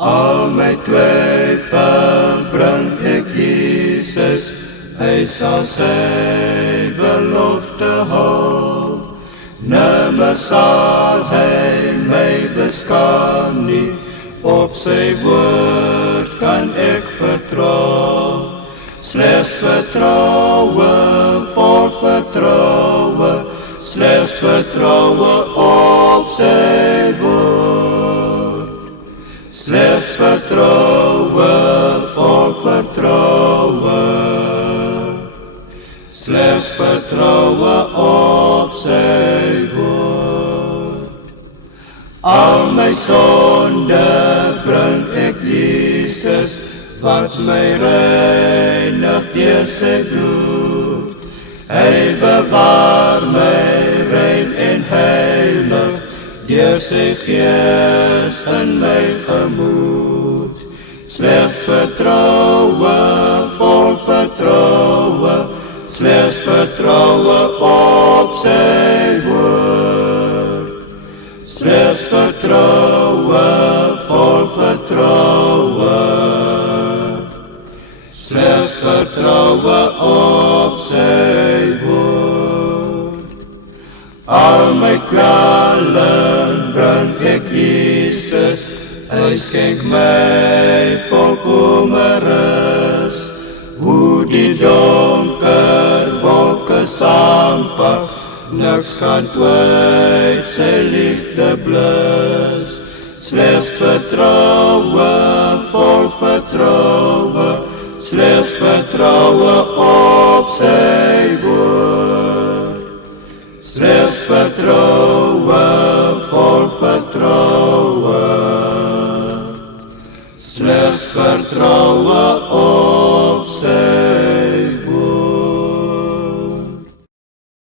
Al my twyfel bring ek Jesus, hy sal sy belofte hou. Nimmer sal hy my beskaam nie, op sy woord kan ek vertrou. Slegs vertroue, vol vertroue, slegs vertroue op sy woord. Slegs vertroue, vol vertroue, slegs vertroue op sy woord. Al my sonde bring ek Jesus, wat my reinig deur sy bloed. Hy bewaar my rein en heilig, deur sy gees in my gemoed. Slegs vertroue, vol vertroue, slegs vertroue op sy woord. Slegs vertroue, vol vertroue, slegs vertroue op sy woord. Al my kwalen bring ek Jesus, hy skenk my volkome rus. Hoe die donker wolke saampak, niks kan twyf sy liefde blus. Slegs vertroue, vol vertroue, slegs vertroue op sy woord. Slegs vertroue, vol vertroue, slegs vertroue op